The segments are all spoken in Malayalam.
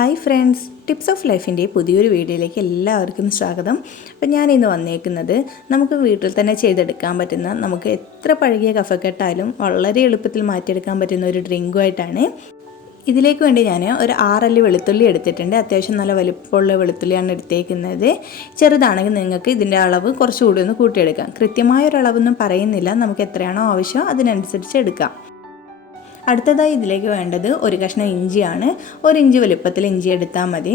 ഹായ് ഫ്രണ്ട്സ്, ടിപ്സ് ഓഫ് ലൈഫിൻ്റെ പുതിയൊരു വീഡിയോയിലേക്ക് എല്ലാവർക്കും സ്വാഗതം. അപ്പം ഞാനിന്ന് വന്നേക്കുന്നത് നമുക്ക് വീട്ടിൽ തന്നെ ചെയ്തെടുക്കാൻ പറ്റുന്ന, നമുക്ക് എത്ര പഴകിയ കഫക്കെട്ടായാലും വളരെ എളുപ്പത്തിൽ മാറ്റിയെടുക്കാൻ പറ്റുന്ന ഒരു ഡ്രിങ്കുമായിട്ടാണ്. ഇതിലേക്ക് വേണ്ടി ഞാൻ ഒരു 6 അല്ലി വെളുത്തുള്ളി എടുത്തിട്ടുണ്ട്. അത്യാവശ്യം നല്ല വലിപ്പമുള്ള വെളുത്തുള്ളിയാണ് എടുത്തേക്കുന്നത്. ചെറുതാണെങ്കിൽ നിങ്ങൾക്ക് ഇതിൻ്റെ അളവ് കുറച്ചുകൂടി ഒന്ന് കൂട്ടിയെടുക്കാം. കൃത്യമായൊരളവൊന്നും പറയുന്നില്ല, നമുക്ക് എത്രയാണോ ആവശ്യം അതിനനുസരിച്ച് എടുക്കാം. അടുത്തതായി ഇതിലേക്ക് വേണ്ടത് ഒരു കഷ്ണം ഇഞ്ചിയാണ്. 1 ഇഞ്ച് വലുപ്പത്തിൽ ഇഞ്ചി എടുത്താൽ മതി.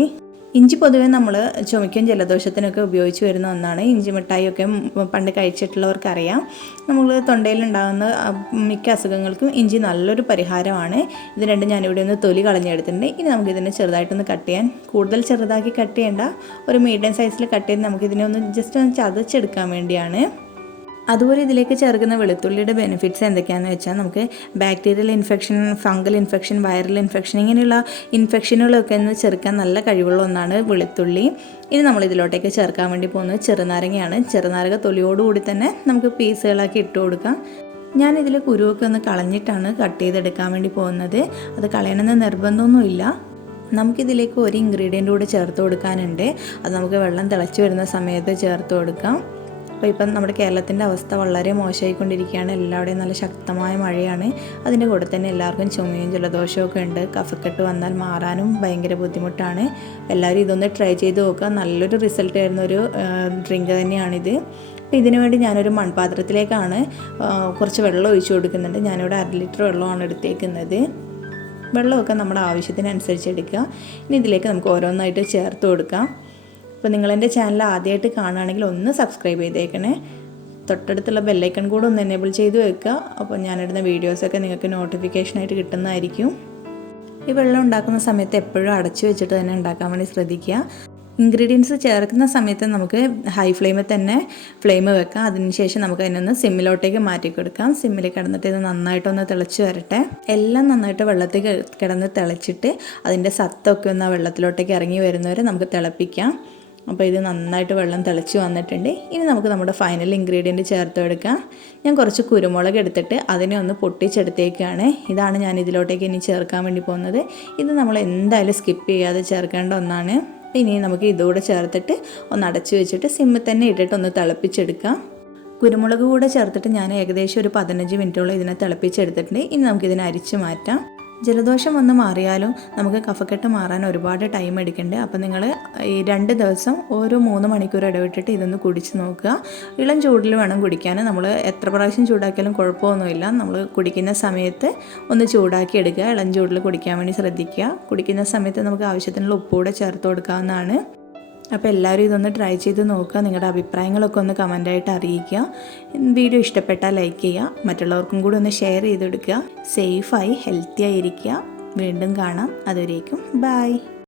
ഇഞ്ചി പൊതുവേ നമ്മൾ ചുമയ്ക്കും ജലദോഷത്തിനൊക്കെ ഉപയോഗിച്ച് വരുന്ന ഒന്നാണ്. ഇഞ്ചി മിഠായിയൊക്കെ പണ്ട് കഴിച്ചിട്ടുള്ളവർക്കറിയാം. നമ്മൾ തൊണ്ടയിലുണ്ടാകുന്ന മിക്ക അസുഖങ്ങൾക്കും ഇഞ്ചി നല്ലൊരു പരിഹാരമാണ്. ഇത് രണ്ടും ഞാനിവിടെ ഒന്ന് തൊലി കളഞ്ഞെടുത്തിട്ടുണ്ട്. ഇനി നമുക്കിതിനെ ചെറുതായിട്ടൊന്ന് കട്ട് ചെയ്യാൻ, കൂടുതൽ ചെറുതാക്കി കട്ട് ചെയ്യേണ്ട, ഒരു മീഡിയം സൈസിൽ കട്ട് ചെയ്ത് നമുക്കിതിനെ ഒന്ന് ജസ്റ്റ് ഒന്ന് ചതച്ചെടുക്കാൻ വേണ്ടിയാണ്. അതുപോലെ ഇതിലേക്ക് ചേർക്കുന്ന വെളുത്തുള്ളിയുടെ ബെനിഫിറ്റ്സ് എന്തൊക്കെയാണെന്ന് വെച്ചാൽ, നമുക്ക് bacterial infection, fungal infection, viral infection, ഇങ്ങനെയുള്ള ഇൻഫെക്ഷനുകളൊക്കെ ഒന്ന് ചെറുക്കാൻ നല്ല കഴിവുള്ള ഒന്നാണ് വെളുത്തുള്ളി. ഇനി നമ്മൾ ഇതിലോട്ടേക്ക് ചേർക്കാൻ വേണ്ടി പോകുന്നത് ചെറുനാരങ്ങയാണ്. ചെറുനാരങ്ങ തൊലിയോടുകൂടി തന്നെ നമുക്ക് പീസുകളാക്കി ഇട്ട് കൊടുക്കാം. ഞാനിതിൽ കുരുവൊക്കെ ഒന്ന് കളഞ്ഞിട്ടാണ് കട്ട് ചെയ്തെടുക്കാൻ വേണ്ടി പോകുന്നത്. അത് കളയണമെന്ന് നിർബന്ധമൊന്നുമില്ല. നമുക്കിതിലേക്ക് ഒരു ഇൻഗ്രീഡിയൻ്റ് കൂടി ചേർത്ത് കൊടുക്കാനുണ്ട്. അത് നമുക്ക് വെള്ളം തിളച്ച് വരുന്ന സമയത്ത് ചേർത്ത് കൊടുക്കാം. അപ്പോൾ ഇപ്പം നമ്മുടെ കേരളത്തിൻ്റെ അവസ്ഥ വളരെ മോശമായിക്കൊണ്ടിരിക്കുകയാണ്. എല്ലാവരുടെയും നല്ല ശക്തമായ മഴയാണ്. അതിൻ്റെ കൂടെ തന്നെ എല്ലാവർക്കും ചുമയും ജലദോഷമൊക്കെ ഉണ്ട്. കഫക്കെട്ട് വന്നാൽ മാറാനും ഭയങ്കര ബുദ്ധിമുട്ടാണ്. എല്ലാവരും ഇതൊന്ന് ട്രൈ ചെയ്ത് നോക്കുക. നല്ലൊരു റിസൾട്ട് തരുന്നൊരു ഡ്രിങ്ക് തന്നെയാണിത്. അപ്പോൾ ഇതിനു വേണ്ടി ഞാനൊരു മൺപാത്രത്തിലേക്കാണ് കുറച്ച് വെള്ളം ഒഴിച്ചു കൊടുക്കുന്നുണ്ട്. ഞാനിവിടെ 1/2 ലിറ്റർ വെള്ളമാണ് എടുത്തേക്കുന്നത്. വെള്ളമൊക്കെ നമ്മുടെ ആവശ്യത്തിനനുസരിച്ച് എടുക്കുക. ഇനി ഇതിലേക്ക് നമുക്ക് ഓരോന്നായിട്ട് ചേർത്ത് കൊടുക്കാം. അപ്പോൾ നിങ്ങളെൻ്റെ ചാനൽ ആദ്യമായിട്ട് കാണുകയാണെങ്കിൽ ഒന്ന് സബ്സ്ക്രൈബ് ചെയ്തേക്കണേ. തൊട്ടടുത്തുള്ള ബെല്ലൈക്കൺ കൂടെ ഒന്ന് എനേബിൾ ചെയ്ത് വെക്കുക. അപ്പോൾ ഞാനിടുന്ന വീഡിയോസൊക്കെ നിങ്ങൾക്ക് നോട്ടിഫിക്കേഷനായിട്ട് കിട്ടുന്നതായിരിക്കും. ഈ വെള്ളം ഉണ്ടാക്കുന്ന സമയത്ത് എപ്പോഴും അടച്ചു വെച്ചിട്ട് തന്നെ ഉണ്ടാക്കാൻ വേണ്ടി ശ്രദ്ധിക്കുക. ഇൻഗ്രീഡിയൻസ് ചേർക്കുന്ന സമയത്ത് നമുക്ക് ഹൈ ഫ്ലെയിമിൽ തന്നെ ഫ്ലെയിം വെക്കാം. അതിനുശേഷം നമുക്ക് അതിനൊന്ന് സിമ്മിലോട്ടേക്ക് മാറ്റി കൊടുക്കാം. സിമ്മിൽ കിടന്നിട്ട് ഇത് നന്നായിട്ടൊന്ന് തിളച്ച് വരട്ടെ. എല്ലാം നന്നായിട്ട് വെള്ളത്തിൽ കിടന്ന് തിളച്ചിട്ട് അതിൻ്റെ സത്തൊക്കെ ഒന്ന് ആ വെള്ളത്തിലോട്ടേക്ക് ഇറങ്ങി വരുന്നവരെ നമുക്ക് തിളപ്പിക്കാം. അപ്പോൾ ഇത് നന്നായിട്ട് വെള്ളം തിളച്ച് വന്നിട്ടുണ്ട്. ഇനി നമുക്ക് നമ്മുടെ ഫൈനൽ ഇൻഗ്രീഡിയൻറ്റ് ചേർത്ത് കൊടുക്കാം. ഞാൻ കുറച്ച് കുരുമുളക് എടുത്തിട്ട് അതിനെ ഒന്ന് പൊട്ടിച്ചെടുത്തേക്കാണ്. ഇതാണ് ഞാൻ ഇതിലോട്ടേക്ക് ഇനി ചേർക്കാൻ വേണ്ടി പോകുന്നത്. ഇത് നമ്മൾ എന്തായാലും സ്കിപ്പ് ചെയ്യാതെ ചേർക്കേണ്ട ഒന്നാണ്. ഇനി നമുക്ക് ഇതുകൂടെ ചേർത്തിട്ട് ഒന്ന് അടച്ചു വെച്ചിട്ട് സിമ്മിൽ തന്നെ ഇട്ടിട്ട് ഒന്ന് തിളപ്പിച്ചെടുക്കാം. കുരുമുളക് കൂടെ ചേർത്തിട്ട് ഞാൻ ഏകദേശം ഒരു 15 മിനിറ്റോളം ഇതിനെ തിളപ്പിച്ചെടുത്തിട്ടുണ്ട്. ഇനി നമുക്കിതിനെ അരിച്ച് മാറ്റാം. ജലദോഷം വന്ന് മാറിയാലും നമുക്ക് കഫക്കെട്ട് മാറാൻ ഒരുപാട് ടൈം എടുക്കണ്ടേ. അപ്പോൾ നിങ്ങൾ ഈ 2 ദിവസം ഓരോ 3 മണിക്കൂർ ഇടവിട്ടിട്ട് ഇതൊന്ന് കുടിച്ച് നോക്കുക. ഇളം ചൂടിൽ വേണം കുടിക്കാൻ. നമ്മൾ എത്ര പ്രാവശ്യം ചൂടാക്കിയാലും കുഴപ്പമൊന്നുമില്ല. നമ്മൾ കുടിക്കുന്ന സമയത്ത് ഒന്ന് ചൂടാക്കി എടുക്കുക. ഇളം ചൂടിൽ കുടിക്കാൻ വേണ്ടി ശ്രദ്ധിക്കുക. കുടിക്കുന്ന സമയത്ത് നമുക്ക് ആവശ്യത്തിനുള്ള ഉപ്പ് കൂടെ ചേർത്ത് കൊടുക്കാവുന്നതാണ്. അപ്പോൾ എല്ലാവരും ഇതൊന്ന് ട്രൈ ചെയ്ത് നോക്കുക. നിങ്ങളുടെ അഭിപ്രായങ്ങളൊക്കെ ഒന്ന് കമൻ്റായിട്ട് അറിയിക്കുക. വീഡിയോ ഇഷ്ടപ്പെട്ടാൽ ലൈക്ക് ചെയ്യുക. മറ്റുള്ളവർക്കും കൂടി ഒന്ന് ഷെയർ ചെയ്ത് കൊടുക്കുക. സേഫായി ഹെൽത്തി ആയിരിക്കുക. വീണ്ടും കാണാം. അതുവരേക്കും ബൈ.